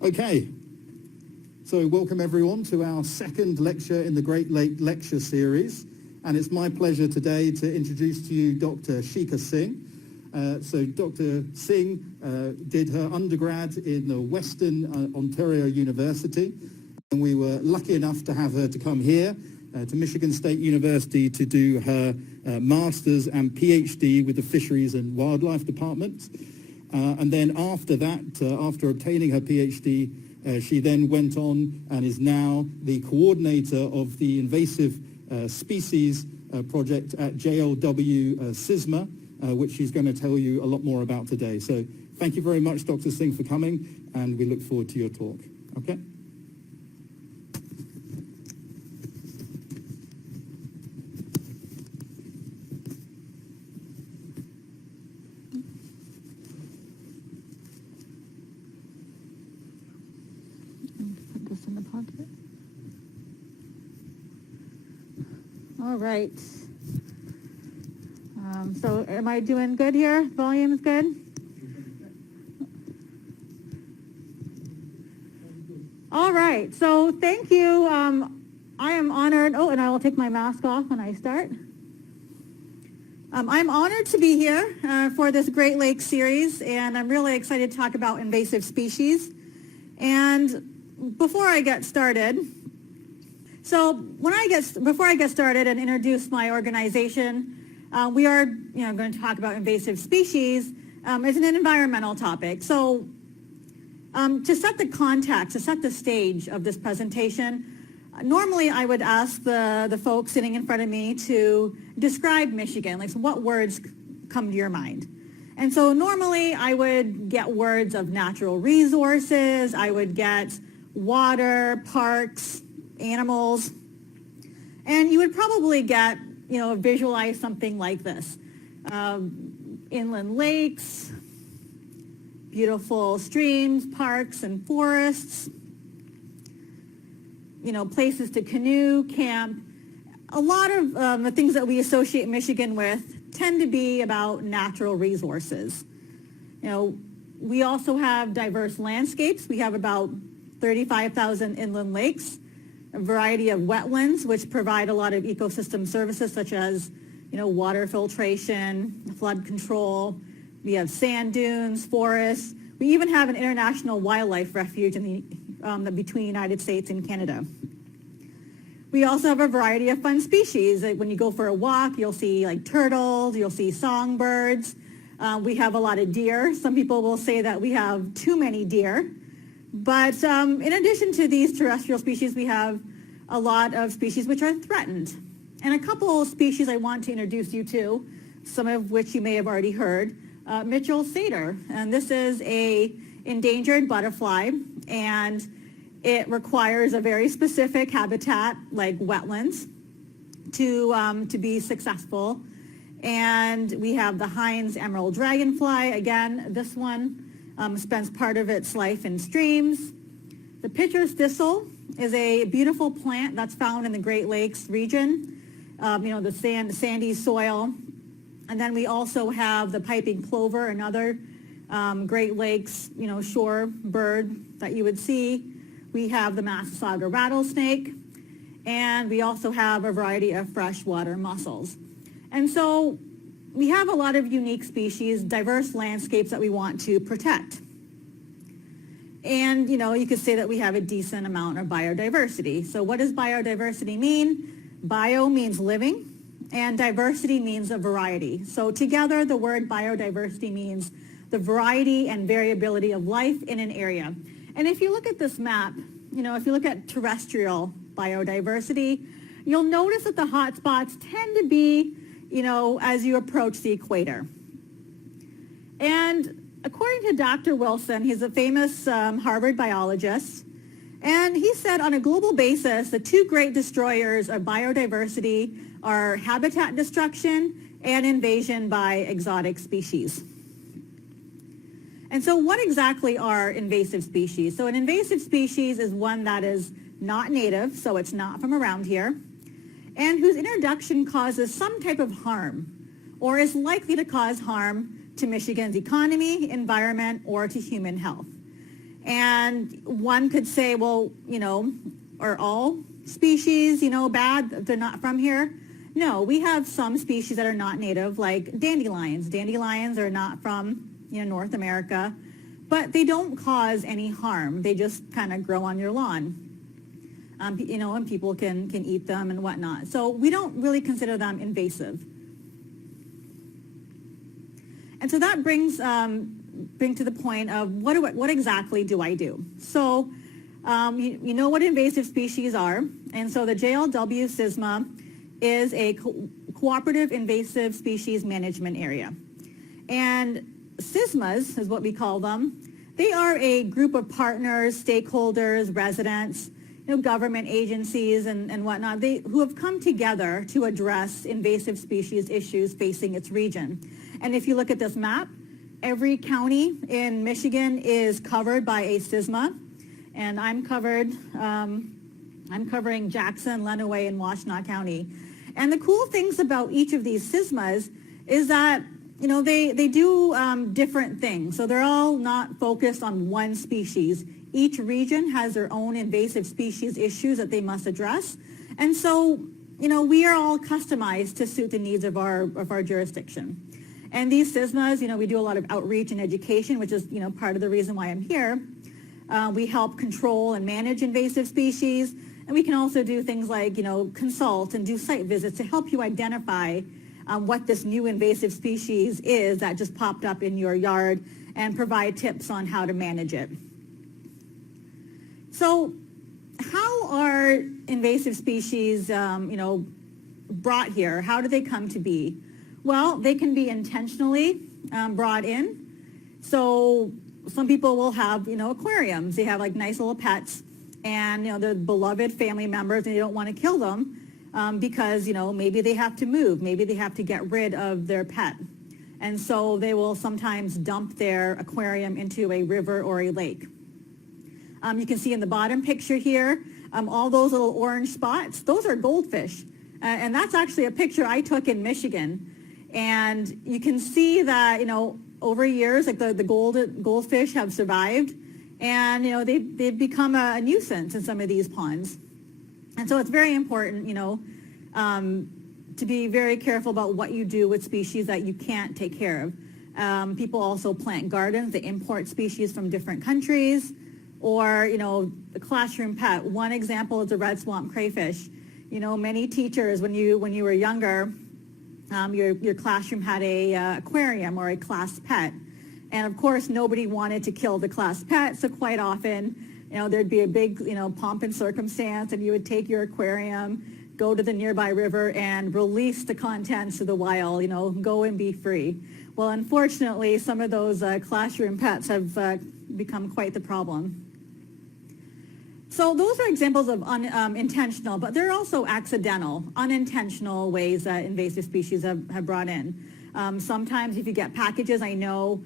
Okay, so welcome everyone to our second lecture in the Great Lake Lecture Series, and it's my pleasure today to introduce to you Dr. Shikha Singh. So Dr. Singh did her undergrad in the Western Ontario University, and we were lucky enough to have her to come here to Michigan State University to do her master's and PhD with the Fisheries and Wildlife Department. And then after that, after obtaining her PhD, she then went on and is now the coordinator of the Invasive Species project at JLW CISMA, which she's going to tell you a lot more about today. So thank you very much, Dr. Singh, for coming, and we look forward to your talk. Okay? All right. So am I doing good here? Volume is good? All right. So thank you. I am honored. Oh, and I will take my mask off when I start. I'm honored to be here for this Great Lakes series, and I'm really excited to talk about invasive species. And before I get started, before I get started and introduce my organization, we are going to talk about invasive species as an environmental topic. So to set the context, to set the stage of this presentation, normally I would ask the folks sitting in front of me to describe Michigan, like what words come to your mind. And so normally I would get words of natural resources, I would get water, parks, animals, and you would probably get, visualize something like this. Inland lakes, beautiful streams, parks and forests, places to canoe, camp. A lot of the things that we associate Michigan with tend to be about natural resources. We also have diverse landscapes. We have about 35,000 inland lakes, a variety of wetlands, which provide a lot of ecosystem services such as, water filtration, flood control. We have sand dunes, forests. We even have an international wildlife refuge between the United States and Canada. We also have a variety of fun species. Like when you go for a walk, you'll see like turtles, you'll see songbirds. We have a lot of deer. Some people will say that we have too many deer. But in addition to these terrestrial species, we have a lot of species which are threatened. And a couple of species I want to introduce you to, some of which you may have already heard. Mitchell's satyr, and this is a endangered butterfly, and it requires a very specific habitat like wetlands to be successful. And we have the Heinz emerald dragonfly. Again, this one spends part of its life in streams. The pitcher's thistle is a beautiful plant that's found in the Great Lakes region, the sandy soil. And then we also have the piping plover, another Great Lakes, shore bird that you would see. We have the Massasauga rattlesnake, and we also have a variety of freshwater mussels. And so we have a lot of unique species, diverse landscapes that we want to protect. And, you could say that we have a decent amount of biodiversity. So what does biodiversity mean? Bio means living, and diversity means a variety. So together, the word biodiversity means the variety and variability of life in an area. And if you look at this map, if you look at terrestrial biodiversity, you'll notice that the hot spots tend to be, as you approach the equator. And according to Dr. Wilson, he's a famous Harvard biologist, and he said on a global basis, the two great destroyers of biodiversity are habitat destruction and invasion by exotic species. And so what exactly are invasive species? So an invasive species is one that is not native, so it's not from around here, and whose introduction causes some type of harm or is likely to cause harm to Michigan's economy, environment, or to human health. And one could say, well, are all species, bad? They're not from here? No, we have some species that are not native, like dandelions. Dandelions are not from, North America, but they don't cause any harm. They just kind of grow on your lawn. And people can eat them and whatnot. So we don't really consider them invasive. And so that brings to the point of what exactly do I do? So you know what invasive species are, and so the JLW CISMA is a cooperative invasive species management area. And SISMAs is what we call them. They are a group of partners, stakeholders, residents, government agencies and whatnot, who have come together to address invasive species issues facing its region. And if you look at this map, every county in Michigan is covered by a SISMA, and I'm covering Jackson, Lenawee, and Washtenaw County. And the cool things about each of these SISMAs is that they do different things. So they're all not focused on one species. Each region has their own invasive species issues that they must address. And so, we are all customized to suit the needs of our jurisdiction. And these SISMAs, we do a lot of outreach and education, which is, part of the reason why I'm here. We help control and manage invasive species. And we can also do things like, consult and do site visits to help you identify what this new invasive species is that just popped up in your yard and provide tips on how to manage it. So how are invasive species, brought here? How do they come to be? Well, they can be intentionally brought in. So some people will have, aquariums. They have like nice little pets, and, they're beloved family members, and they don't want to kill them because, maybe they have to move. Maybe they have to get rid of their pet. And so they will sometimes dump their aquarium into a river or a lake. You can see in the bottom picture here, all those little orange spots, those are goldfish. And that's actually a picture I took in Michigan. And you can see that, over years, like the goldfish have survived. And, they've become a nuisance in some of these ponds. And so it's very important, to be very careful about what you do with species that you can't take care of. People also plant gardens. They import species from different countries. Or, the classroom pet. One example is the red swamp crayfish. Many teachers, when you were younger, your classroom had a aquarium or a class pet. And of course, nobody wanted to kill the class pet. So quite often, there'd be a big, pomp and circumstance, and you would take your aquarium, go to the nearby river, and release the contents to the wild, go and be free. Well, unfortunately, some of those classroom pets have become quite the problem. So those are examples of intentional, but there are also accidental, unintentional ways that invasive species have brought in. Sometimes if you get packages, I know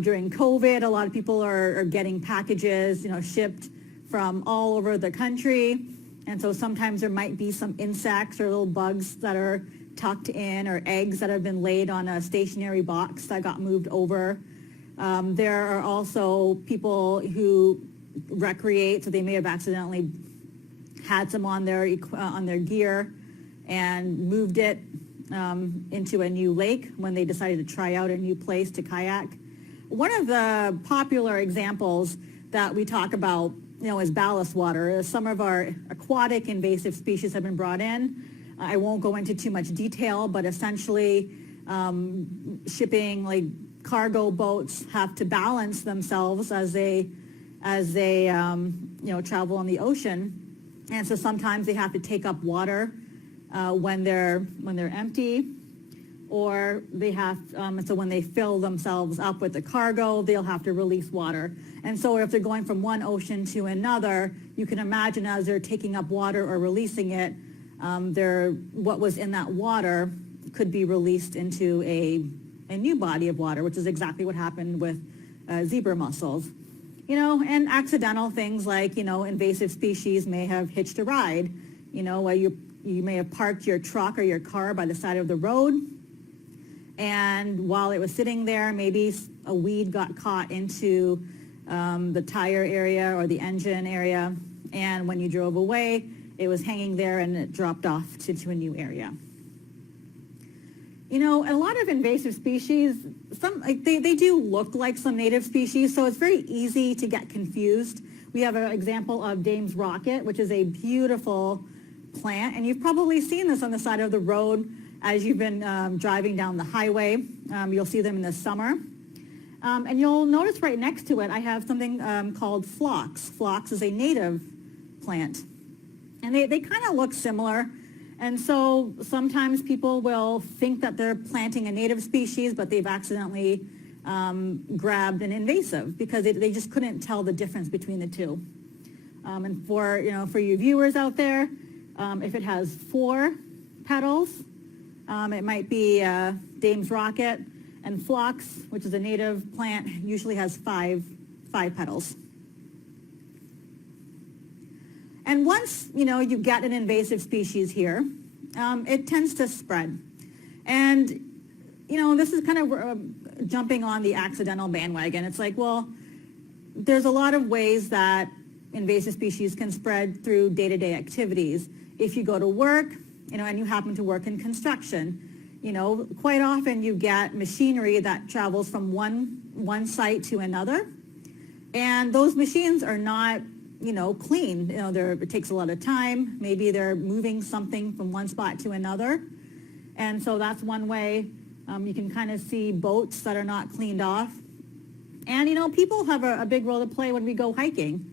during COVID, a lot of people are getting packages, shipped from all over the country. And so sometimes there might be some insects or little bugs that are tucked in, or eggs that have been laid on a stationary box that got moved over. There are also people who recreate, so they may have accidentally had some on their gear and moved it into a new lake when they decided to try out a new place to kayak. One of the popular examples that we talk about, is ballast water. Some of our aquatic invasive species have been brought in. I won't go into too much detail, but essentially shipping, like cargo boats, have to balance themselves as they travel on the ocean. And so sometimes they have to take up water when they're empty, or they have, so when they fill themselves up with the cargo, they'll have to release water. And so if they're going from one ocean to another, you can imagine as they're taking up water or releasing it, what was in that water could be released into a new body of water, which is exactly what happened with zebra mussels. And accidental things like, invasive species may have hitched a ride, where you may have parked your truck or your car by the side of the road. And while it was sitting there, maybe a weed got caught into the tire area or the engine area, and when you drove away, it was hanging there and it dropped off to a new area. You know, a lot of invasive species, they do look like some native species, so it's very easy to get confused. We have an example of Dame's rocket, which is a beautiful plant, and you've probably seen this on the side of the road as you've been driving down the highway. You'll see them in the summer. And you'll notice right next to it, I have something called phlox. Phlox is a native plant. And they kind of look similar. And so sometimes people will think that they're planting a native species, but they've accidentally grabbed an invasive because they just couldn't tell the difference between the two. And for you viewers out there, if it has 4 petals, it might be Dame's rocket, and phlox, which is a native plant, usually has 5 petals. And once, you get an invasive species here, it tends to spread. And, this is kind of jumping on the accidental bandwagon. It's like, well, there's a lot of ways that invasive species can spread through day-to-day activities. If you go to work, and you happen to work in construction, quite often you get machinery that travels from one site to another. And those machines are not clean. It takes a lot of time. Maybe they're moving something from one spot to another. And so that's one way. You can kind of see boats that are not cleaned off. And, people have a big role to play when we go hiking.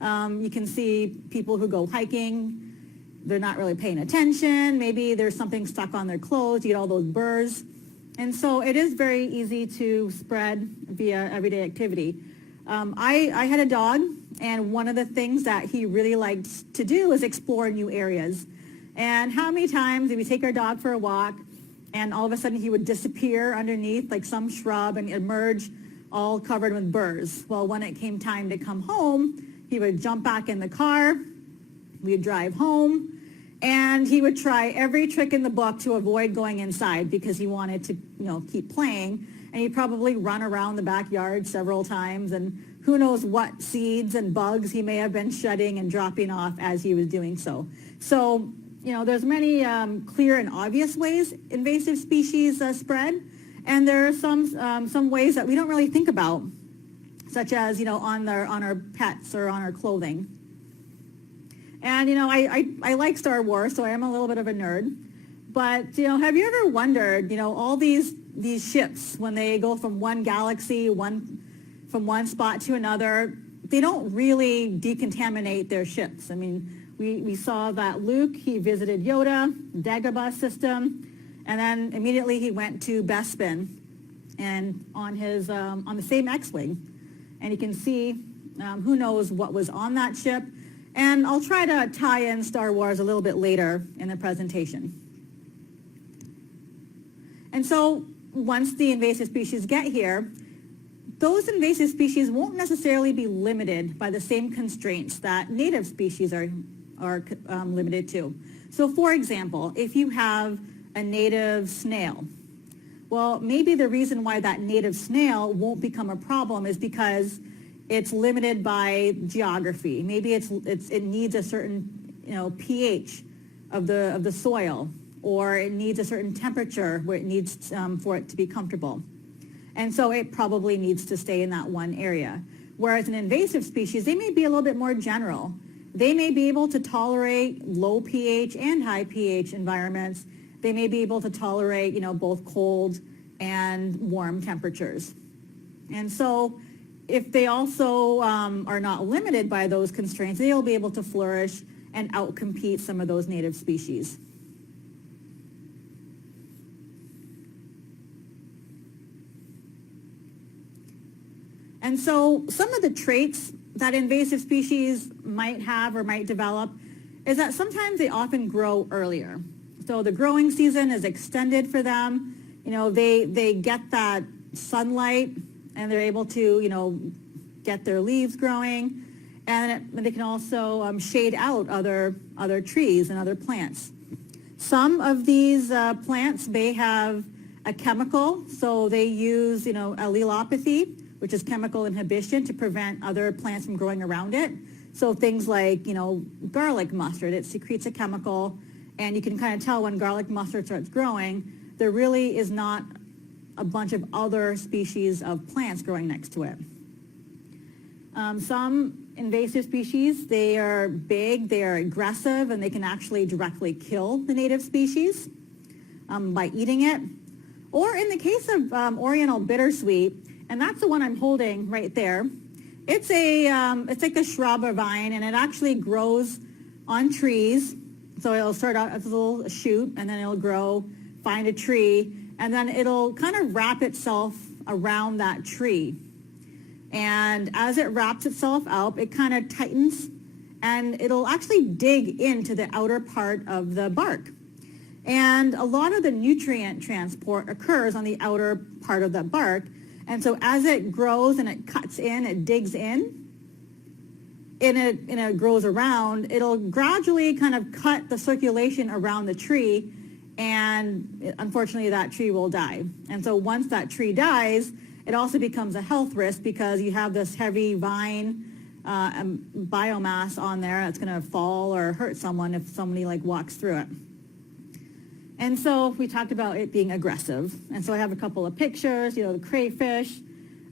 You can see people who go hiking, they're not really paying attention. Maybe there's something stuck on their clothes. You get all those burrs. And so it is very easy to spread via everyday activity. I had a dog, and one of the things that he really liked to do is explore new areas. And how many times did we take our dog for a walk, and all of a sudden he would disappear underneath like some shrub and emerge all covered with burrs? Well, when it came time to come home, he would jump back in the car, we'd drive home, and he would try every trick in the book to avoid going inside because he wanted to, keep playing. And he'd probably run around the backyard several times, and who knows what seeds and bugs he may have been shedding and dropping off as he was doing so. So, there's many clear and obvious ways invasive species spread, and there are some ways that we don't really think about, such as, on our pets or on our clothing. And, I like Star Wars, so I am a little bit of a nerd. But, have you ever wondered, all these ships, when they go from one galaxy, from one spot to another, they don't really decontaminate their ships. I mean, we saw that Luke, he visited Yoda, Dagobah system, and then immediately he went to Bespin and on the same X-Wing. And you can see who knows what was on that ship. And I'll try to tie in Star Wars a little bit later in the presentation. And so once the invasive species get here, those invasive species won't necessarily be limited by the same constraints that native species are limited to. So for example, if you have a native snail, well, maybe the reason why that native snail won't become a problem is because it's limited by geography. Maybe it needs a certain pH of the soil, or it needs a certain temperature where it needs for it to be comfortable. And so it probably needs to stay in that one area. Whereas an invasive species, they may be a little bit more general. They may be able to tolerate low pH and high pH environments. They may be able to tolerate, both cold and warm temperatures. And so if they also are not limited by those constraints, they'll be able to flourish and outcompete some of those native species. And so some of the traits that invasive species might have or might develop is that sometimes they often grow earlier. So the growing season is extended for them. They get that sunlight and they're able to, get their leaves growing. And they can also shade out other trees and other plants. Some of these plants may have a chemical, so they use, allelopathy, which is chemical inhibition to prevent other plants from growing around it. So things like, garlic mustard, it secretes a chemical, and you can kind of tell when garlic mustard starts growing, there really is not a bunch of other species of plants growing next to it. Some invasive species, they are big, they are aggressive, and they can actually directly kill the native species by eating it. Or in the case of Oriental bittersweet, and that's the one I'm holding right there, it's like a shrub or vine, and it actually grows on trees. So it'll start out as a little shoot, and then it'll grow, find a tree, and then it'll kind of wrap itself around that tree. And as it wraps itself up, it kind of tightens, and it'll actually dig into the outer part of the bark. And a lot of the nutrient transport occurs on the outer part of the bark. And so as it grows and it cuts in, it digs in, and it grows around, it'll gradually kind of cut the circulation around the tree, and unfortunately that tree will die. And so once that tree dies, it also becomes a health risk because you have this heavy vine biomass on there that's going to fall or hurt someone if somebody walks through it. And so we talked about it being aggressive. And so I have a couple of pictures, the crayfish,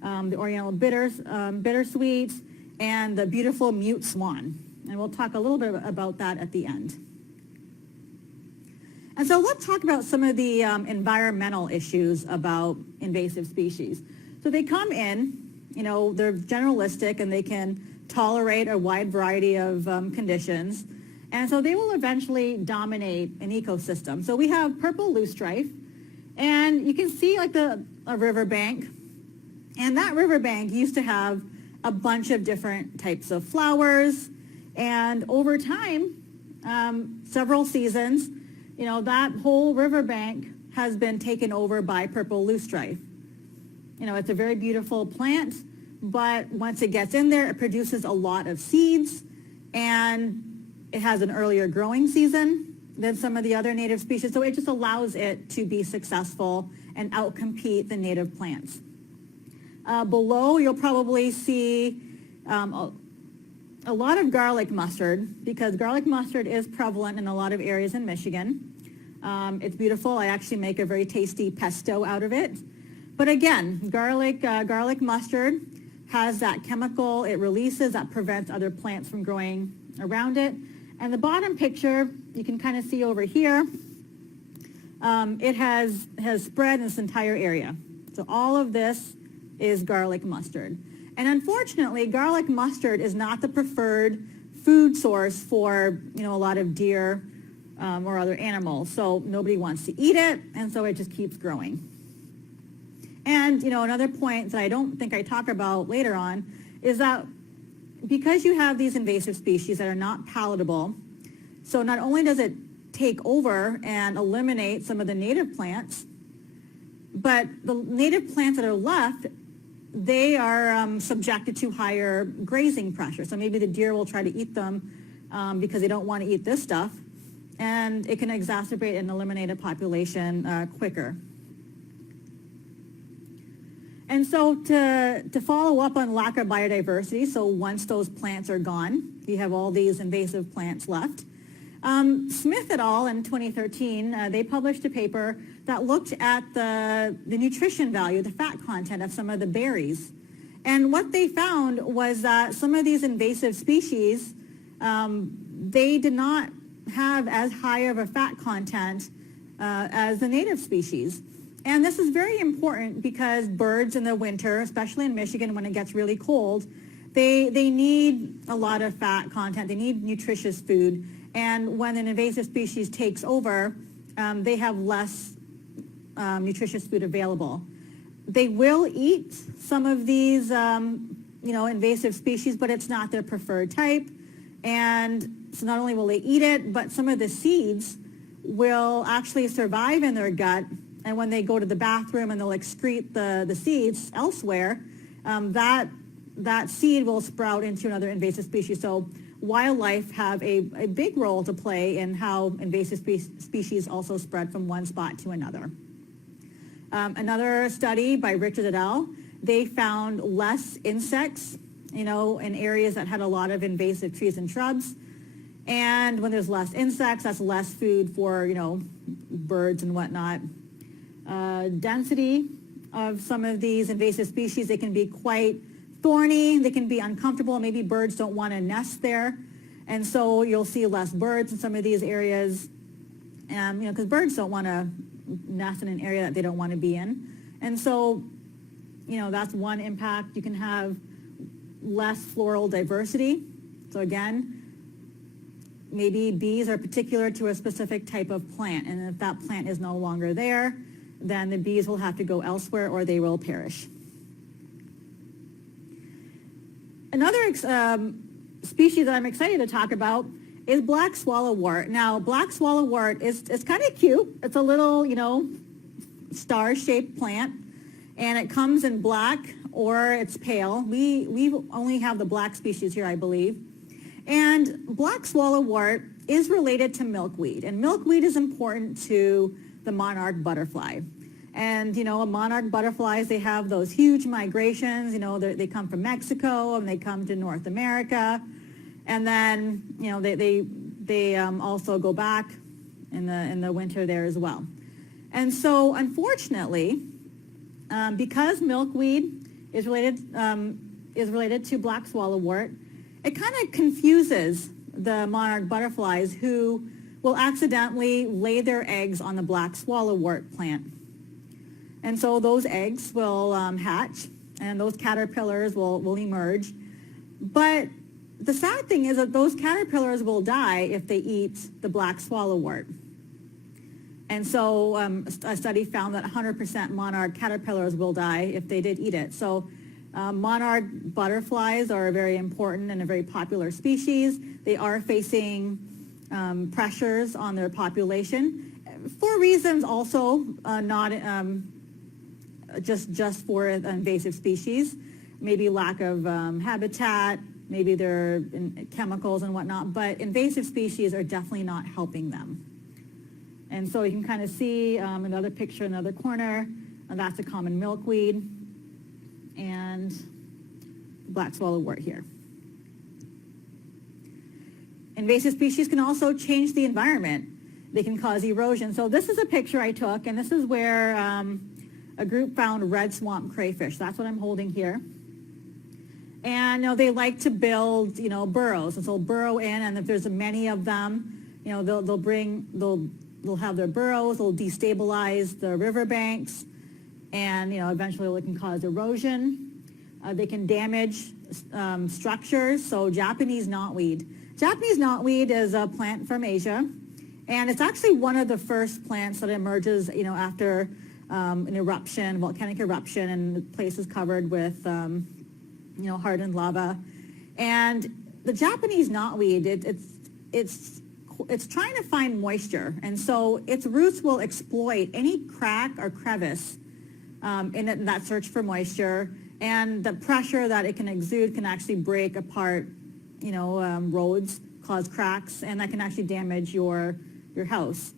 the Oriental bittersweet, and the beautiful mute swan. And we'll talk a little bit about that at the end. And so let's talk about some of the environmental issues about invasive species. So they come in, they're generalistic, and they can tolerate a wide variety of conditions. And so they will eventually dominate an ecosystem. So we have purple loosestrife, and you can see a riverbank. And that riverbank used to have a bunch of different types of flowers. And over time, several seasons, that whole riverbank has been taken over by purple loosestrife. It's a very beautiful plant, but once it gets in there, it produces a lot of seeds, and it has an earlier growing season than some of the other native species, so it just allows it to be successful and outcompete the native plants. Below, you'll probably see a lot of garlic mustard, because garlic mustard is prevalent in a lot of areas in Michigan. It's beautiful. I actually make a very tasty pesto out of it. But again, garlic mustard has that chemical it releases that prevents other plants from growing around it. And the bottom picture, you can kind of see over here, it has spread in this entire area. So all of this is garlic mustard. And unfortunately, garlic mustard is not the preferred food source for, a lot of deer or other animals. So nobody wants to eat it, and so it just keeps growing. And, another point that I don't think I talk about later on is that because you have these invasive species that are not palatable, so not only does it take over and eliminate some of the native plants, but the native plants that are left, they are subjected to higher grazing pressure. So maybe the deer will try to eat them because they don't want to eat this stuff, and it can exacerbate and eliminate a population quicker. And so to follow up on lack of biodiversity, so once those plants are gone, you have all these invasive plants left. Smith et al. In 2013, they published a paper that looked at the nutrition value, the fat content of some of the berries. And what they found was that some of these invasive species, they did not have as high of a fat content as the native species. And this is very important because birds in the winter, especially in Michigan when it gets really cold, they need a lot of fat content. They need nutritious food. And when an invasive species takes over, they have less nutritious food available. They will eat some of these, invasive species, but it's not their preferred type. And so not only will they eat it, but some of the seeds will actually survive in their gut. And when they go to the bathroom and they'll excrete the seeds elsewhere, that seed will sprout into another invasive species. So wildlife have a big role to play in how invasive species also spread from one spot to another. Another study by Richard et al., they found less insects, in areas that had a lot of invasive trees and shrubs. And when there's less insects, that's less food for, birds and whatnot. Density of some of these invasive species, they can be quite thorny, they can be uncomfortable, maybe birds don't want to nest there, and so you'll see less birds in some of these areas, because birds don't want to nest in an area that they don't want to be in, and so, that's one impact. You can have less floral diversity, so again, maybe bees are particular to a specific type of plant, and if that plant is no longer there, then the bees will have to go elsewhere or they will perish. Another species that I'm excited to talk about is black swallowwort. Now, black swallowwort it's kind of cute. It's a little, star-shaped plant, and it comes in black or it's pale. We only have the black species here, I believe. And black swallowwort is related to milkweed, and milkweed is important to the monarch butterfly. And, monarch butterflies, they have those huge migrations, they come from Mexico and they come to North America. And then, they also go back in the winter there as well. And so, unfortunately, because milkweed is related to black swallowwort, it kind of confuses the monarch butterflies who will accidentally lay their eggs on the black swallowwort plant. And so those eggs will hatch, and those caterpillars will emerge. But the sad thing is that those caterpillars will die if they eat the black swallowwort. And so a study found that 100% monarch caterpillars will die if they did eat it. So monarch butterflies are very important and a very popular species. They are facing pressures on their population for reasons also not just for invasive species, maybe lack of habitat, maybe they're chemicals and whatnot, but invasive species are definitely not helping them. And so you can kind of see another picture in the other corner, and that's a common milkweed and black swallowwort here. Invasive species can also change the environment. They can cause erosion. So this is a picture I took, and this is where a group found red swamp crayfish. That's what I'm holding here. And they like to build, burrows, and so they'll burrow in, and if there's many of them, they'll have their burrows, they'll destabilize the riverbanks, and eventually it can cause erosion. They can damage structures. So Japanese knotweed. Japanese knotweed is a plant from Asia, and it's actually one of the first plants that emerges, after an eruption, volcanic eruption, and the place is covered with, hardened lava. And the Japanese knotweed, it's trying to find moisture, and so its roots will exploit any crack or crevice in that search for moisture, and the pressure that it can exude can actually break apart, roads, cause cracks, and that can actually damage your house.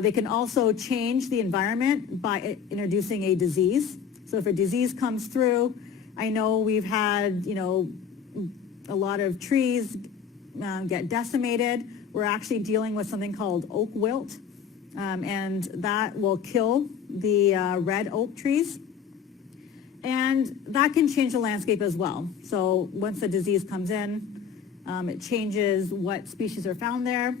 They can also change the environment by introducing a disease. So if a disease comes through, I know we've had, a lot of trees get decimated. We're actually dealing with something called oak wilt, and that will kill the red oak trees. And that can change the landscape as well. So once the disease comes in, it changes what species are found there.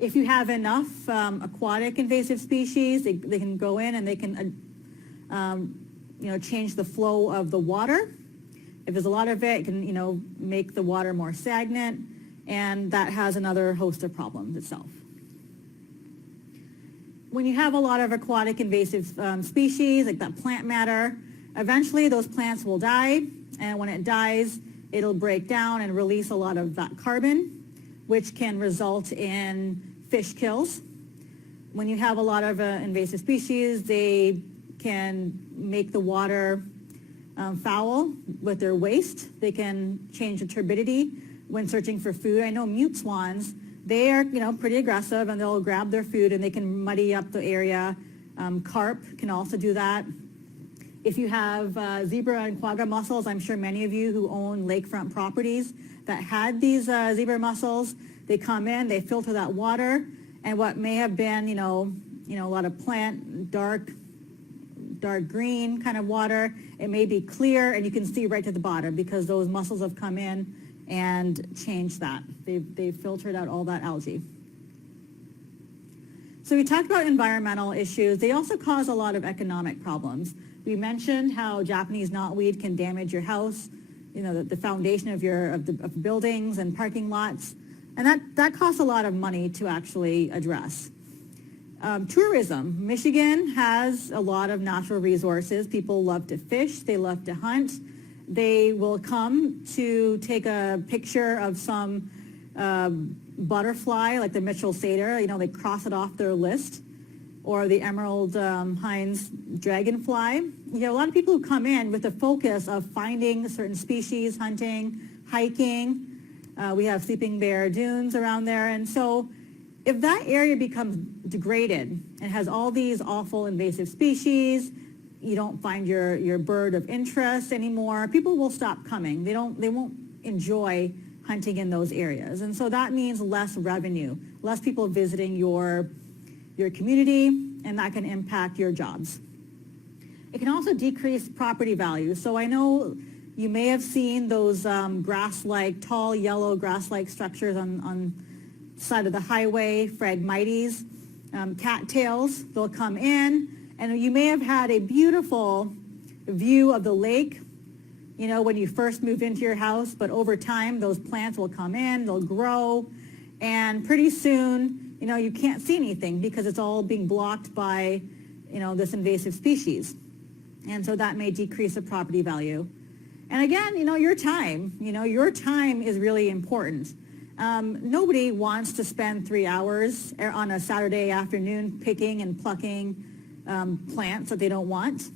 If you have enough aquatic invasive species, they can go in and they can change the flow of the water. If there's a lot of it, it can make the water more stagnant, and that has another host of problems itself. When you have a lot of aquatic invasive species, like that plant matter, eventually those plants will die, and when it dies, it'll break down and release a lot of that carbon, which can result in fish kills. When you have a lot of invasive species, they can make the water foul with their waste. They can change the turbidity when searching for food. I know mute swans, they are pretty aggressive, and they'll grab their food and they can muddy up the area. Carp can also do that. If you have zebra and quagga mussels, I'm sure many of you who own lakefront properties that had these zebra mussels, they come in, they filter that water, and what may have been, a lot of dark green kind of water, it may be clear, and you can see right to the bottom because those mussels have come in and changed that. They've filtered out all that algae. So we talked about environmental issues. They also cause a lot of economic problems. We mentioned how Japanese knotweed can damage your house, the foundation of buildings and parking lots, and that costs a lot of money to actually address. Tourism. Michigan has a lot of natural resources. People love to fish. They love to hunt. They will come to take a picture of some butterfly like the Mitchell satyr. They cross it off their list. Or the Emerald Hines dragonfly. A lot of people who come in with the focus of finding certain species, hunting, hiking. We have sleeping bear dunes around there. And so if that area becomes degraded and has all these awful invasive species, you don't find your bird of interest anymore, people will stop coming. They won't enjoy hunting in those areas. And so that means less revenue, less people visiting your community, and that can impact your jobs. It can also decrease property value. So I know you may have seen those tall yellow grass-like structures on the side of the highway, phragmites, cattails. They'll come in, and you may have had a beautiful view of the lake, when you first moved into your house, but over time, those plants will come in, they'll grow, and pretty soon, you can't see anything because it's all being blocked by, this invasive species. And so that may decrease the property value. And again, your time is really important. Nobody wants to spend 3 hours on a Saturday afternoon picking and plucking plants that they don't want.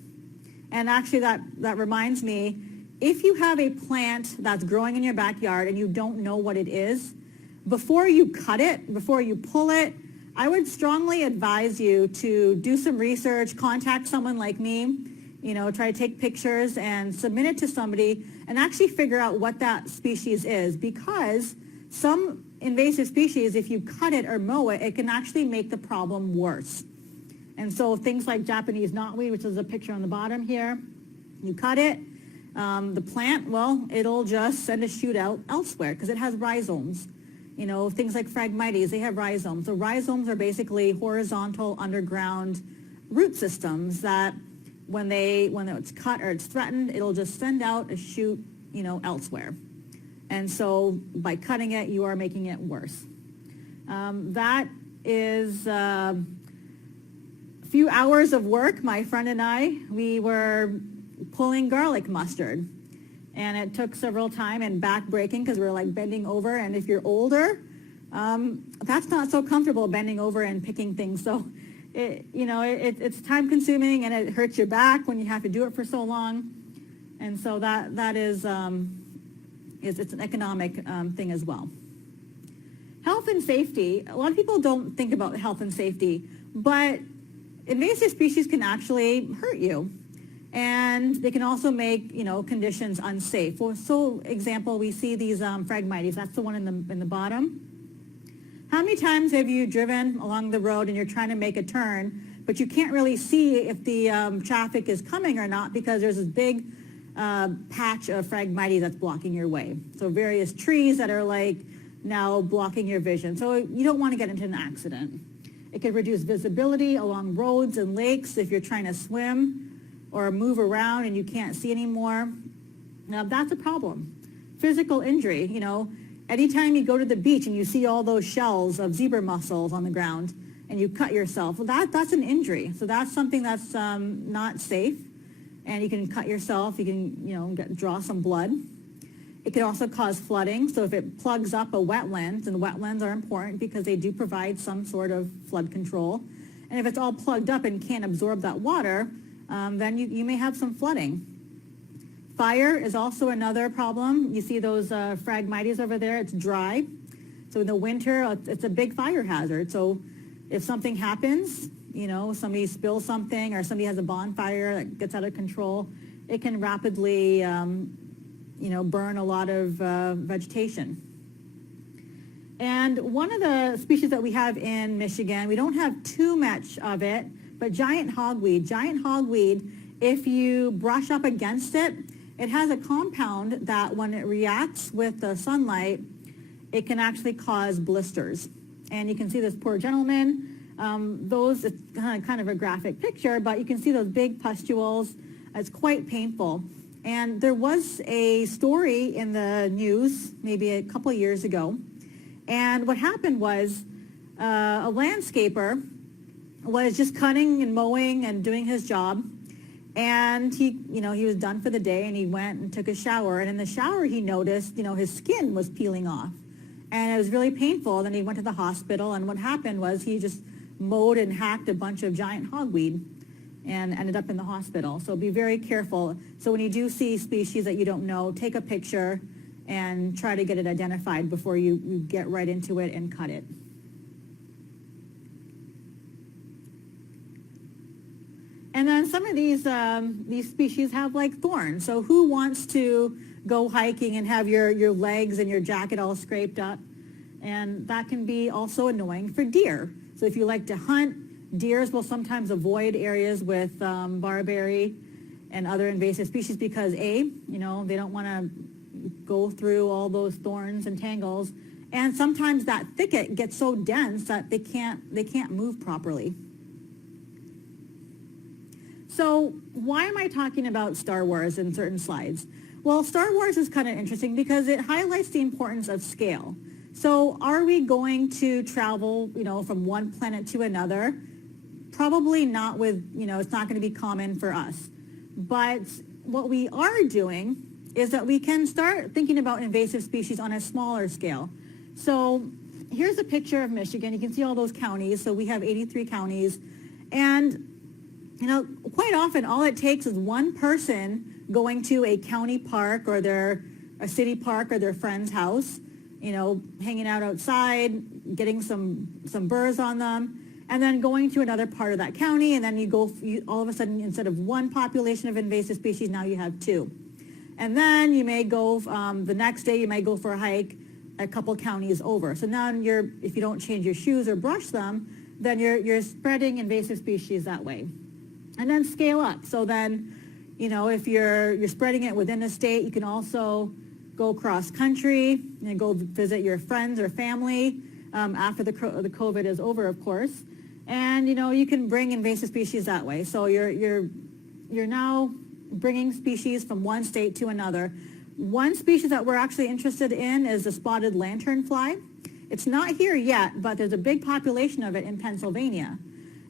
And actually that reminds me, if you have a plant that's growing in your backyard and you don't know what it is, before you cut it, before you pull it, I would strongly advise you to do some research, contact someone like me, try to take pictures and submit it to somebody and actually figure out what that species is, because some invasive species, if you cut it or mow it, it can actually make the problem worse. And so things like Japanese knotweed, which is a picture on the bottom here, you cut it, the plant, it'll just send a shoot out elsewhere because it has rhizomes. Things like phragmites, they have rhizomes. So rhizomes are basically horizontal underground root systems that when it's cut or it's threatened, it'll just send out a shoot, elsewhere. And so by cutting it, you are making it worse. That is a few hours of work. My friend and I, we were pulling garlic mustard. And it took several times and back breaking because we were like bending over. And if you're older, that's not so comfortable bending over and picking things. So, it's time consuming and it hurts your back when you have to do it for so long. And so that is it's an economic thing as well. Health and safety. A lot of people don't think about health and safety, but invasive species can actually hurt you. And they can also make, conditions unsafe. So example, we see these phragmites. That's the one in the bottom. How many times have you driven along the road and you're trying to make a turn, but you can't really see if the traffic is coming or not because there's this big patch of phragmites that's blocking your way. So various trees that are now blocking your vision. So you don't want to get into an accident. It could reduce visibility along roads and lakes if you're trying to swim or move around and you can't see anymore. Now that's a problem. Physical injury, anytime you go to the beach and you see all those shells of zebra mussels on the ground and you cut yourself, that's an injury. So that's something that's not safe. And you can cut yourself, you can, draw some blood. It can also cause flooding. So if it plugs up a wetland, and wetlands are important because they do provide some sort of flood control. And if it's all plugged up and can't absorb that water, then you may have some flooding. Fire is also another problem. You see those phragmites over there, it's dry. So in the winter, it's a big fire hazard. So if something happens, somebody spills something or somebody has a bonfire that gets out of control, it can rapidly, burn a lot of vegetation. And one of the species that we have in Michigan, we don't have too much of it, but giant hogweed. Giant hogweed, if you brush up against it, it has a compound that when it reacts with the sunlight, it can actually cause blisters. And you can see this poor gentleman. It's kind of a graphic picture, but you can see those big pustules. It's quite painful. And there was a story in the news maybe a couple of years ago. And what happened was a landscaper was just cutting and mowing and doing his job. And he was done for the day, and he went and took a shower. And in the shower, he noticed, his skin was peeling off. And it was really painful. Then he went to the hospital, and what happened was he just mowed and hacked a bunch of giant hogweed and ended up in the hospital. So be very careful. So when you do see species that you don't know, take a picture and try to get it identified before you get right into it and cut it. And then some of these species have like thorns. So who wants to go hiking and have your legs and your jacket all scraped up? And that can be also annoying for deer. So if you like to hunt, deers will sometimes avoid areas with barberry and other invasive species because they don't want to go through all those thorns and tangles. And sometimes that thicket gets so dense that they can't move properly. So why am I talking about Star Wars in certain slides? Well, Star Wars is kind of interesting because it highlights the importance of scale. So are we going to travel, from one planet to another? Probably not with, it's not going to be common for us. But what we are doing is that we can start thinking about invasive species on a smaller scale. So here's a picture of Michigan. You can see all those counties. So we have 83 counties. And quite often all it takes is one person going to a county park or a city park or their friend's house, hanging out outside, getting some burrs on them, and then going to another part of that county, and then all of a sudden, instead of one population of invasive species, now you have two. And then you may go, the next day you may go for a hike a couple counties over. So now if you don't change your shoes or brush them, then you're spreading invasive species that way. And then scale up. So then, if you're spreading it within a state, you can also go cross country and go visit your friends or family after the COVID is over, of course. And, you can bring invasive species that way. So you're now bringing species from one state to another. One species that we're actually interested in is the spotted lanternfly. It's not here yet, but there's a big population of it in Pennsylvania.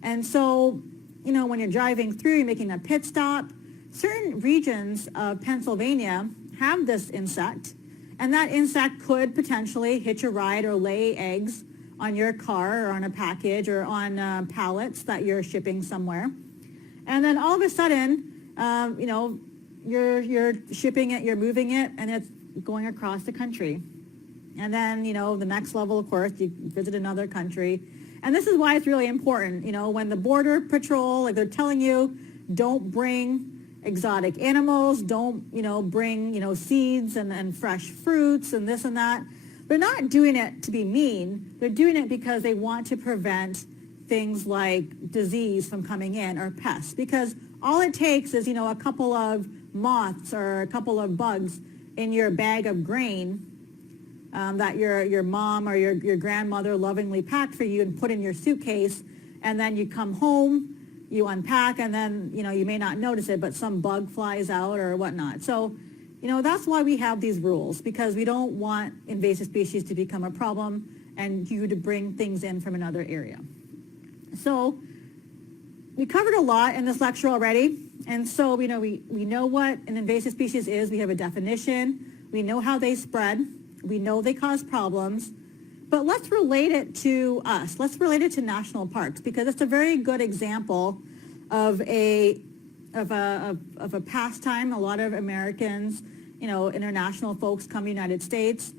And so, when you're driving through, you're making a pit stop, certain regions of Pennsylvania have this insect, and that insect could potentially hitch a ride or lay eggs on your car or on a package or on pallets that you're shipping somewhere. And then all of a sudden, you're shipping it, you're moving it, and it's going across the country. And then, the next level, of course, you visit another country. And this is why it's really important, when the Border Patrol, they're telling you, don't bring exotic animals, don't, bring, seeds and fresh fruits and this and that. They're not doing it to be mean. They're doing it because they want to prevent things like disease from coming in or pests. Because all it takes is, a couple of moths or a couple of bugs in your bag of grain that your mom or your grandmother lovingly packed for you and put in your suitcase, and then you come home, you unpack, and then, you may not notice it, but some bug flies out or whatnot. So, that's why we have these rules, because we don't want invasive species to become a problem and you to bring things in from another area. So we covered a lot in this lecture already, and so, we know what an invasive species is. We have a definition. We know how they spread. We know they cause problems, but let's relate it to us. Let's relate it to national parks, because it's a very good example of a pastime. A lot of Americans, international folks come to the United States.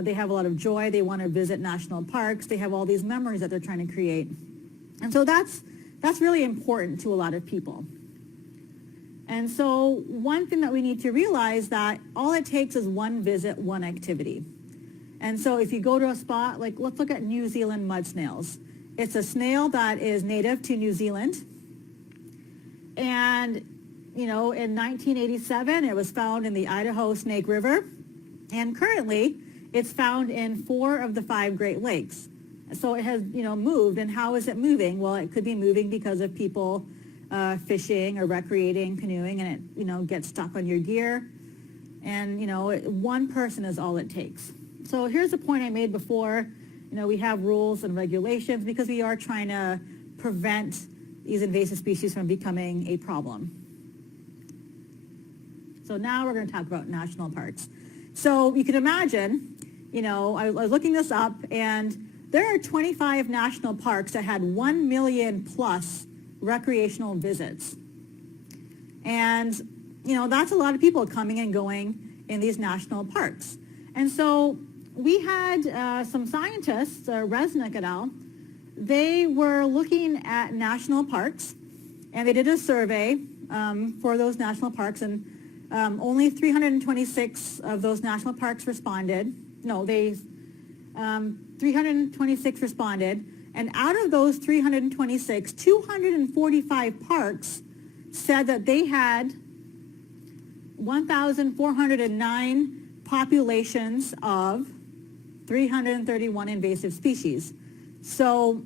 They have a lot of joy. They want to visit national parks. They have all these memories that they're trying to create. And so that's really important to a lot of people. And so one thing that we need to realize that all it takes is one visit, one activity. And so if you go to a spot, like let's look at New Zealand mud snails. It's a snail that is native to New Zealand. And, in 1987, it was found in the Idaho Snake River. And currently, it's found in 4 of the 5 Great Lakes. So it has, moved. And how is it moving? Well, it could be moving because of people fishing or recreating, canoeing, and it, gets stuck on your gear. And, one person is all it takes. So here's the point I made before. We have rules and regulations because we are trying to prevent these invasive species from becoming a problem. So now we're going to talk about national parks. So you can imagine, I was looking this up, and there are 25 national parks that had 1 million plus recreational visits. And, that's a lot of people coming and going in these national parks. And so we had some scientists, Resnick et al., they were looking at national parks, and they did a survey for those national parks, and only 326 of those national parks responded. 326 responded, and out of those 326, 245 parks said that they had 1,409 populations of 331 invasive species. So,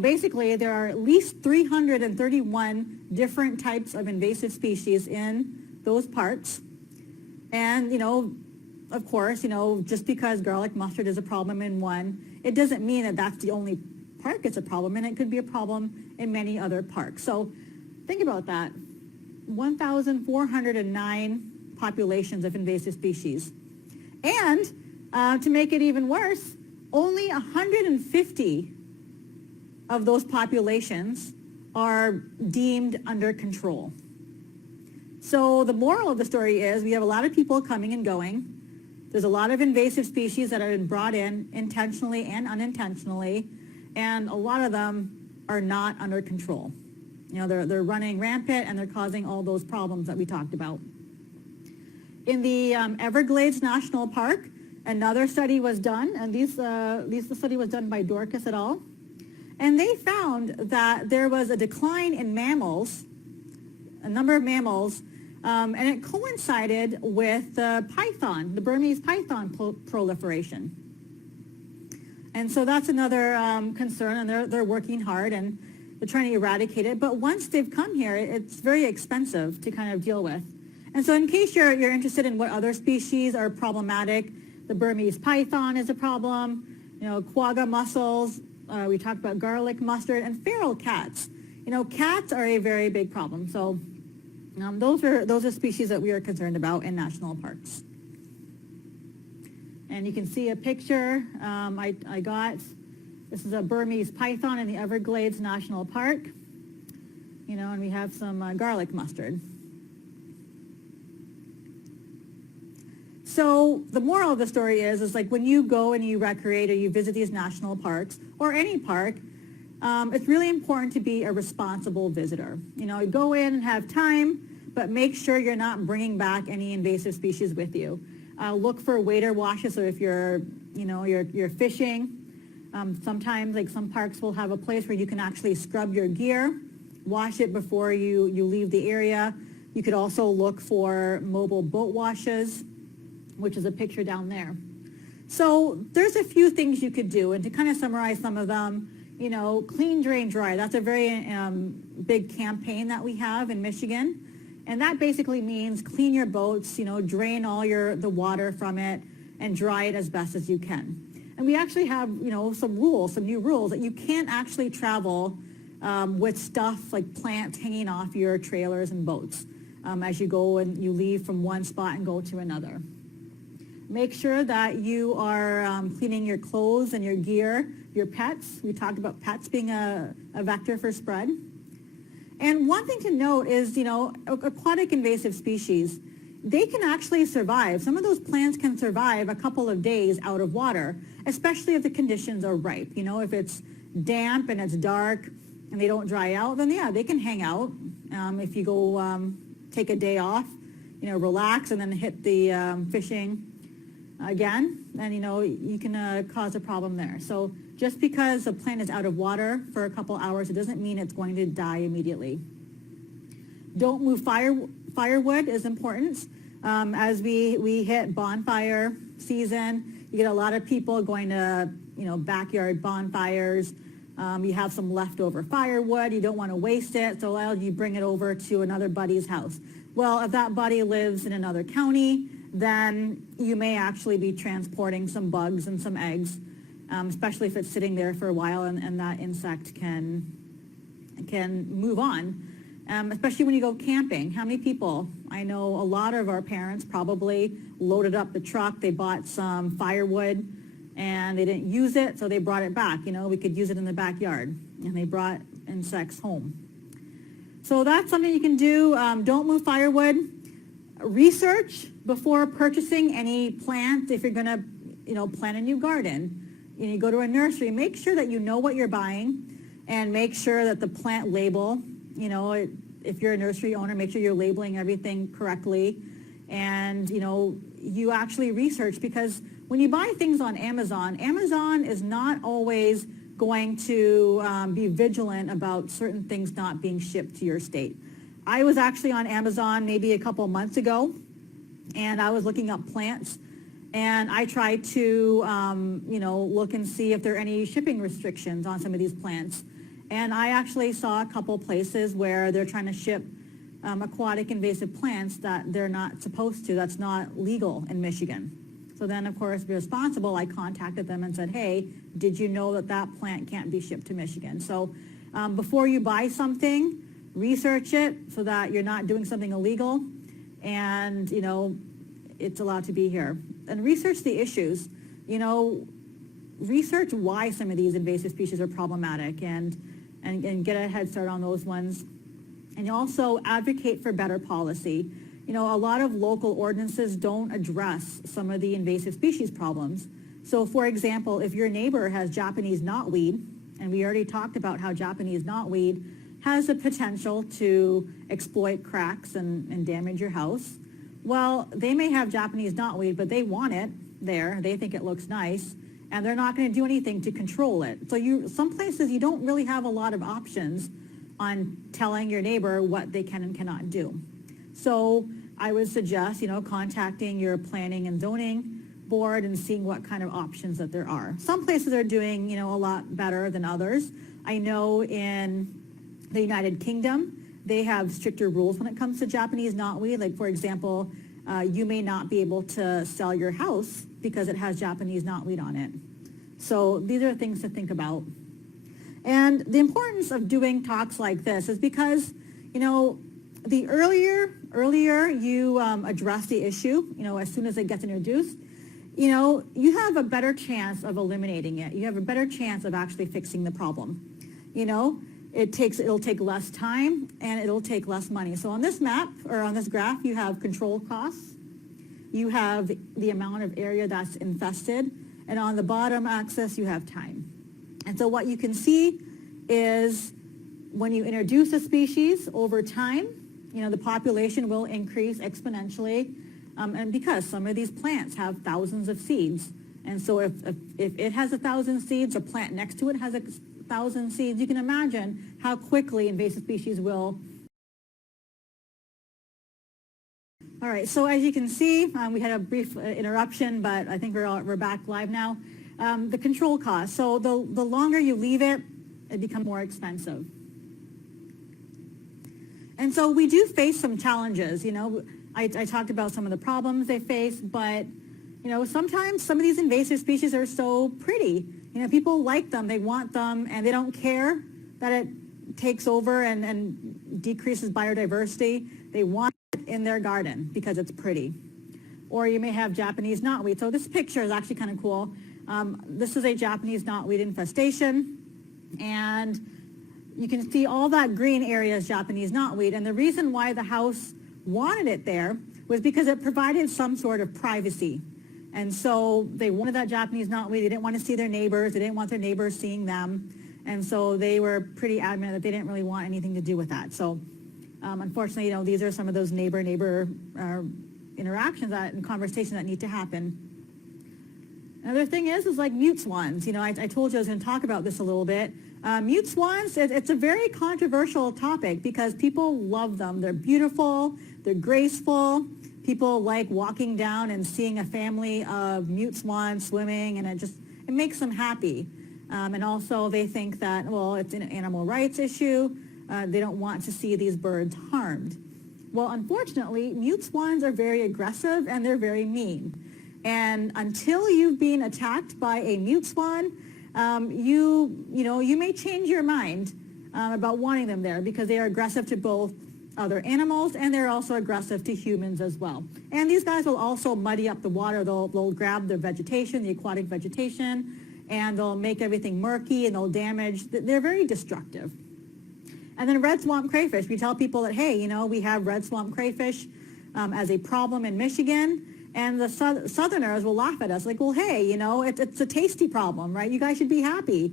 basically there are at least 331 different types of invasive species in those parks. And, of course, just because garlic mustard is a problem in one, it doesn't mean that that's the only park it's a problem, and it could be a problem in many other parks. So think about that. 1,409 populations of invasive species. And to make it even worse, only 150 of those populations are deemed under control. So the moral of the story is we have a lot of people coming and going. There's a lot of invasive species that have been brought in intentionally and unintentionally, and a lot of them are not under control. They're running rampant, and they're causing all those problems that we talked about. In the Everglades National Park, another study was done, and the study was done by Dorcas et al. And they found that there was a decline in mammals, a number of mammals, and it coincided with the Burmese python proliferation. And so that's another concern, and they're working hard, and they're trying to eradicate it. But once they've come here, it's very expensive to kind of deal with. And so in case you're interested in what other species are problematic, the Burmese python is a problem, quagga mussels, we talked about garlic mustard, and feral cats. Cats are a very big problem. So those are species that we are concerned about in national parks. And you can see a picture I got. This is a Burmese python in the Everglades National Park. And we have some garlic mustard. So the moral of the story is like when you go and you recreate or you visit these national parks or any park, it's really important to be a responsible visitor. Go in and have time, but make sure you're not bringing back any invasive species with you. Look for wader washes. So if you're fishing, sometimes like some parks will have a place where you can actually scrub your gear, wash it before you leave the area. You could also look for mobile boat washes, which is a picture down there. So there's a few things you could do, and to kind of summarize some of them, clean, drain, dry. That's a very big campaign that we have in Michigan. And that basically means clean your boats, drain all the water from it, and dry it as best as you can. And we actually have, some new rules that you can't actually travel with stuff like plants hanging off your trailers and boats as you go and you leave from one spot and go to another. Make sure that you are cleaning your clothes and your gear, your pets. We talked about pets being a vector for spread. And one thing to note is, aquatic invasive species, they can actually survive. Some of those plants can survive a couple of days out of water, especially if the conditions are ripe. If it's damp and it's dark, and they don't dry out, then yeah, they can hang out. If you go take a day off, relax and then hit the fishing again, then you can cause a problem there. So just because a plant is out of water for a couple hours, it doesn't mean it's going to die immediately. Don't move firewood is important. As we hit bonfire season, you get a lot of people going to backyard bonfires. You have some leftover firewood, you don't want to waste it, so you bring it over to another buddy's house. Well, if that buddy lives in another county, then you may actually be transporting some bugs and some eggs, especially if it's sitting there for a while and that insect can move on. Especially when you go camping. How many people? I know a lot of our parents probably loaded up the truck, they bought some firewood, and they didn't use it, so they brought it back. We could use it in the backyard, and they brought insects home. So that's something you can do. Don't move firewood. Research before purchasing any plant. If you're going to, plant a new garden, you go to a nursery, make sure that you know what you're buying, and make sure that the plant label, if you're a nursery owner, make sure you're labeling everything correctly, and you actually research, because when you buy things on Amazon, Amazon is not always going to be vigilant about certain things not being shipped to your state. I was actually on Amazon maybe a couple months ago, and I was looking up plants, and I tried to look and see if there are any shipping restrictions on some of these plants. And I actually saw a couple places where they're trying to ship aquatic invasive plants that they're not supposed to. That's not legal in Michigan. So then, of course, to be responsible, I contacted them and said, hey, did you know that that plant can't be shipped to Michigan? So before you buy something, research it so that you're not doing something illegal, and, it's allowed to be here. And research the issues. Research why some of these invasive species are problematic, and get a head start on those ones. And also advocate for better policy. A lot of local ordinances don't address some of the invasive species problems. So for example, if your neighbor has Japanese knotweed, and we already talked about how Japanese knotweed has the potential to exploit cracks and damage your house. Well, they may have Japanese knotweed, but they want it there. They think it looks nice, and they're not going to do anything to control it. So some places you don't really have a lot of options on telling your neighbor what they can and cannot do. So I would suggest, contacting your planning and zoning board and seeing what kind of options that there are. Some places are doing, a lot better than others. I know in the United Kingdom, they have stricter rules when it comes to Japanese knotweed. Like, for example, you may not be able to sell your house because it has Japanese knotweed on it. So these are things to think about. And the importance of doing talks like this is because, the earlier you address the issue, as soon as it gets introduced, you have a better chance of eliminating it. You have a better chance of actually fixing the problem. It'll take less time, and it'll take less money. So on this map, or on this graph, you have control costs. You have the amount of area that's infested. And on the bottom axis, you have time. And so what you can see is when you introduce a species over time, the population will increase exponentially. And because some of these plants have thousands of seeds. And so if it has 1,000 seeds, a plant next to it has 1,000 seeds, you can imagine how quickly invasive species will. All right, so as you can see, we had a brief interruption, but I think we're back live now. The control cost. So the longer you leave it, it becomes more expensive. And so we do face some challenges. I talked about some of the problems they face, but sometimes some of these invasive species are so pretty. People like them, they want them, and they don't care that it takes over and decreases biodiversity. They want it in their garden because it's pretty. Or you may have Japanese knotweed. So this picture is actually kind of cool. This is a Japanese knotweed infestation, and you can see all that green area is Japanese knotweed. And the reason why the house wanted it there was because it provided some sort of privacy. And so they wanted that Japanese knotweed. They didn't want to see their neighbors. They didn't want their neighbors seeing them. And so they were pretty adamant that they didn't really want anything to do with that. So unfortunately, these are some of those neighbor-neighbor interactions and conversations that need to happen. Another thing is like mute swans. I told you I was going to talk about this a little bit. Mute swans, it's a very controversial topic because people love them. They're beautiful, they're graceful. People like walking down and seeing a family of mute swans swimming, and it makes them happy. And also they think that, well, it's an animal rights issue. They don't want to see these birds harmed. Well, unfortunately, mute swans are very aggressive and they're very mean. And until you've been attacked by a mute swan, you may change your mind about wanting them there because they are aggressive to both other animals and they're also aggressive to humans as well. And these guys will also muddy up the water. They'll grab the vegetation, the aquatic vegetation, and they'll make everything murky and they'll damage. They're very destructive. And then red swamp crayfish. We tell people that, hey, we have red swamp crayfish as a problem in Michigan. And the Southerners will laugh at us like, well, hey, it's a tasty problem, right? You guys should be happy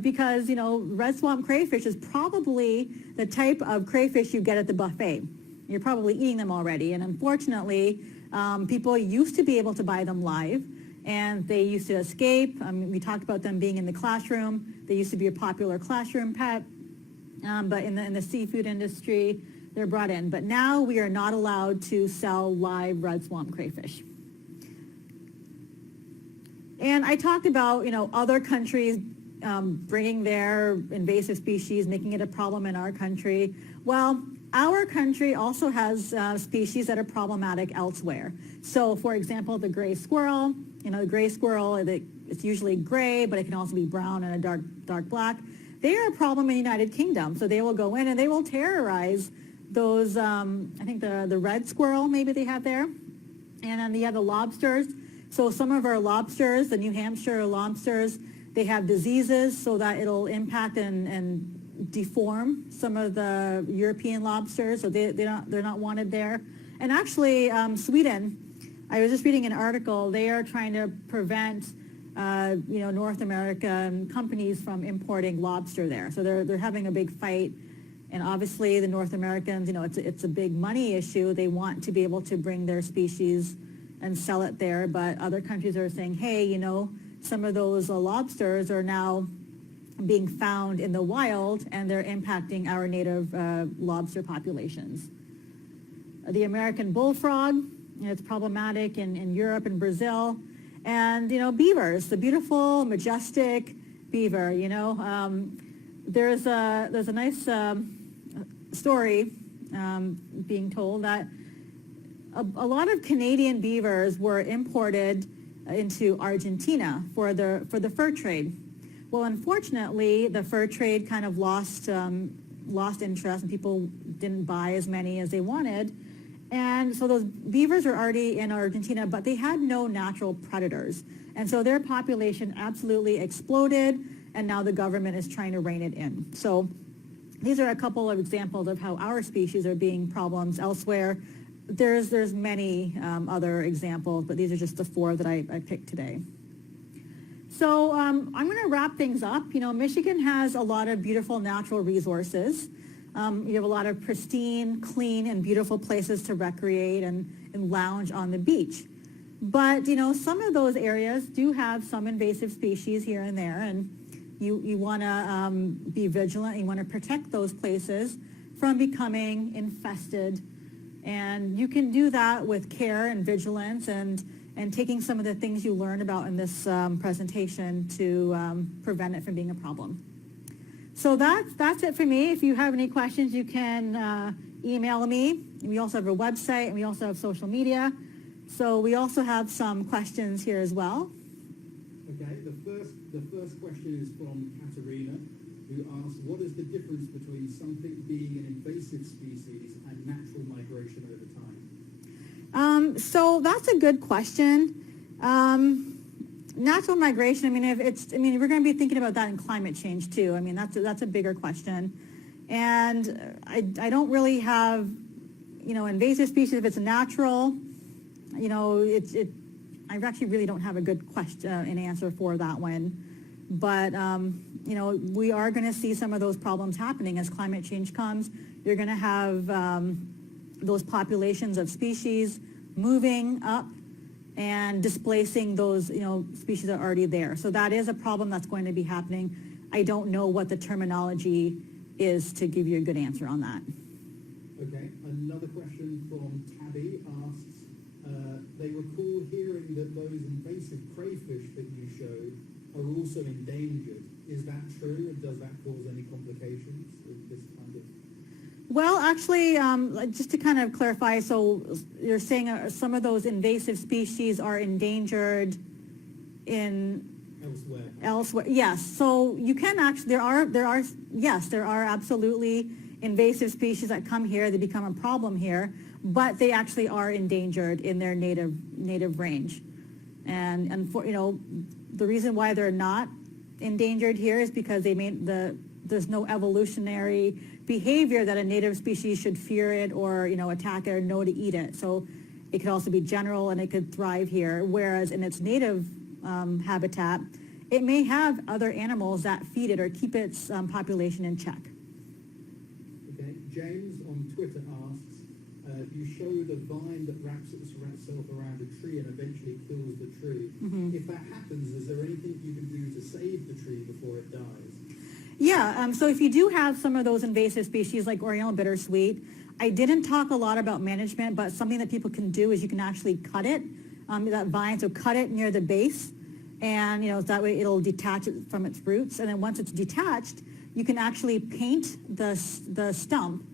because, red swamp crayfish is probably the type of crayfish you get at the buffet. You're probably eating them already. And unfortunately, people used to be able to buy them live and they used to escape. We talked about them being in the classroom. They used to be a popular classroom pet. But in the seafood industry, they're brought in. But now we are not allowed to sell live red swamp crayfish. And I talked about, other countries bringing their invasive species, making it a problem in our country. Well, our country also has species that are problematic elsewhere. So, for example, the gray squirrel. The gray squirrel, it's usually gray, but it can also be brown and a dark black. They are a problem in the United Kingdom. So they will go in and they will terrorize those, I think the red squirrel maybe they have there. And then you have the lobsters. So some of our lobsters, the New Hampshire lobsters, they have diseases so that it'll impact and deform some of the European lobsters. So they're not wanted there. And actually, Sweden, I was just reading an article, they are trying to prevent North American companies from importing lobster there. So they're having a big fight. And obviously the North Americans, it's a big money issue. They want to be able to bring their species and sell it there. But other countries are saying, hey, some of those lobsters are now being found in the wild and they're impacting our native lobster populations. The American bullfrog, it's problematic in Europe and Brazil. And, beavers, the beautiful, majestic beaver, there's a nice story being told that a lot of Canadian beavers were imported into Argentina for the fur trade. Well, unfortunately, the fur trade kind of lost interest and people didn't buy as many as they wanted. And so those beavers are already in Argentina, but they had no natural predators. And so their population absolutely exploded, and now the government is trying to rein it in. So these are a couple of examples of how our species are being problems elsewhere. There's many other examples, but these are just the 4 that I picked today. So I'm going to wrap things up. Michigan has a lot of beautiful natural resources. You have a lot of pristine, clean, and beautiful places to recreate and lounge on the beach. But, some of those areas do have some invasive species here and there, and you want to be vigilant. You want to protect those places from becoming infested. And you can do that with care and vigilance and taking some of the things you learned about in this presentation to prevent it from being a problem. So that's it for me. If you have any questions, you can email me. We also have a website, and we also have social media. So we also have some questions here as well. Okay, the first question is from Katerina, who asks, what is the difference between something being an invasive species and natural migration over time? So that's a good question. Natural migration, we're going to be thinking about that in climate change too. That's a bigger question. And I don't really have, invasive species, if it's natural, I actually really don't have a good question, an answer for that one. But, we are going to see some of those problems happening as climate change comes. You're going to have those populations of species moving up and displacing those, species that are already there. So that is a problem that's going to be happening. I don't know what the terminology is to give you a good answer on that. Okay, another question from Tabby asks, they recall hearing that those invasive crayfish that you showed are also endangered. Is that true, and does that cause any complications with this kind of? Well, actually, just to kind of clarify, so you're saying some of those invasive species are endangered in elsewhere. Yes. So you can actually, there are absolutely invasive species that come here. They become a problem here, but they actually are endangered in their native range. And for, the reason why they're not endangered here is because there's no evolutionary behavior that a native species should fear it or, attack it or know to eat it. So it could also be general and it could thrive here. Whereas in its native habitat, it may have other animals that feed it or keep its population in check. Okay. James on Twitter asks, you show the vine that wraps itself around a tree and eventually kills the tree. Mm-hmm. If that happens, is there anything you can do to save the tree before it dies? Yeah, so if you do have some of those invasive species like Oriental bittersweet, I didn't talk a lot about management, but something that people can do is you can actually cut it, that vine, so cut it near the base, and that way it'll detach it from its roots, and then once it's detached, you can actually paint the stump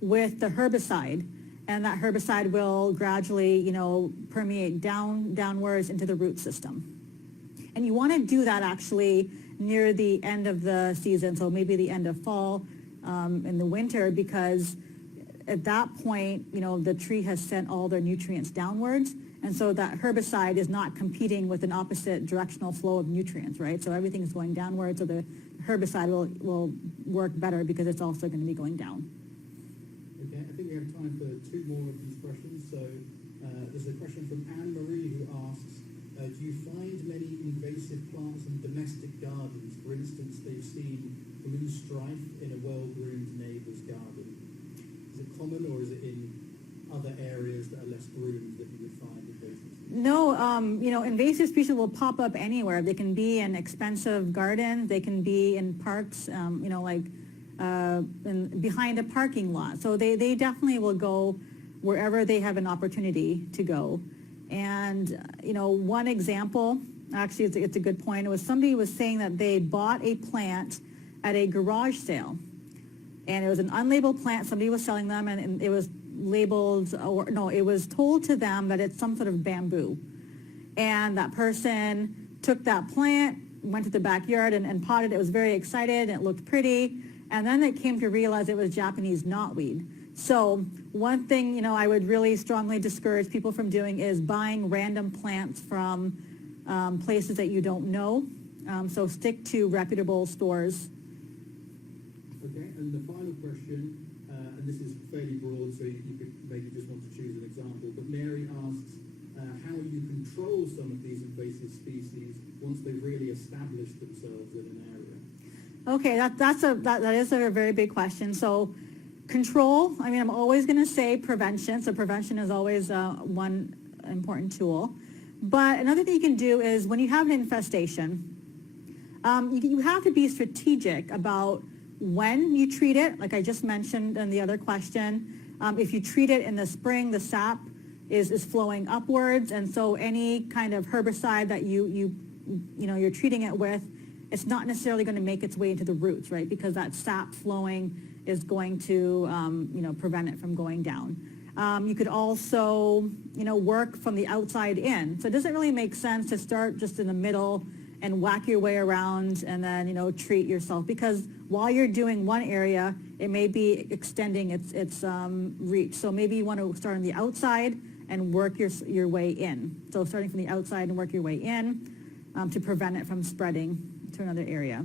with the herbicide, and that herbicide will gradually, permeate downwards into the root system. And you want to do that actually near the end of the season, so maybe the end of fall, in the winter, because at that point, the tree has sent all their nutrients downwards, and so that herbicide is not competing with an opposite directional flow of nutrients, right? So everything is going downwards, so the herbicide will work better because it's also going to be going down. Okay, I think we have time for two more of these questions. So there's a question from Anne-Marie who asks, do you find many invasive plants in domestic gardens? For instance, they've seen blue strife in a well-groomed neighbour's garden. Is it common, or is it in other areas that are less groomed that you would find invasive species? No, invasive species will pop up anywhere. They can be in expensive gardens. They can be in parks, behind a parking lot. So they definitely will go wherever they have an opportunity to go. And, one example, actually it's a good point, it was somebody was saying that they bought a plant at a garage sale. And it was an unlabeled plant, somebody was selling them, and it was labeled, it was told to them that it's some sort of bamboo. And that person took that plant, went to the backyard and potted it. It was very excited, and it looked pretty. And then they came to realize it was Japanese knotweed. So one thing, I would really strongly discourage people from doing is buying random plants from places that you don't know. So stick to reputable stores. Okay, and the final question, and this is fairly broad, so you could maybe just want to choose an example, but Mary asks how you control some of these invasive species once they've really established themselves in an area. Okay, that is a very big question. So control, I'm always going to say prevention. So prevention is always one important tool. But another thing you can do is when you have an infestation, you have to be strategic about when you treat it, like I just mentioned in the other question. If you treat it in the spring, the sap is flowing upwards, and so any kind of herbicide that you're treating it with, it's not necessarily going to make its way into the roots, right? Because that sap flowing is going to prevent it from going down. You could also work from the outside in. So it doesn't really make sense to start just in the middle and whack your way around and then treat yourself, because while you're doing one area, it may be extending its reach. So maybe you want to start on the outside and work your way in. So starting from the outside and work your way in to prevent it from spreading to another area.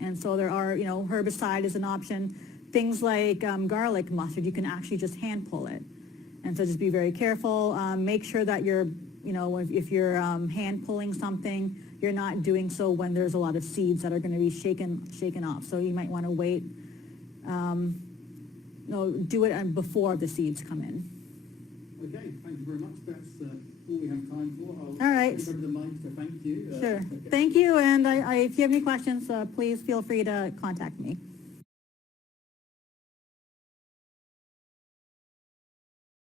And so there are, herbicide is an option. Things like garlic mustard, you can actually just hand pull it. And so just be very careful. Make sure that you're you know, if you're hand pulling something, you're not doing so when there's a lot of seeds that are going to be shaken off. So you might want to wait, do it before the seeds come in. Okay, thank you very much. That's all we have time for. All right. Give over the mic to thank you. Sure. Okay. Thank you. And if you have any questions, please feel free to contact me.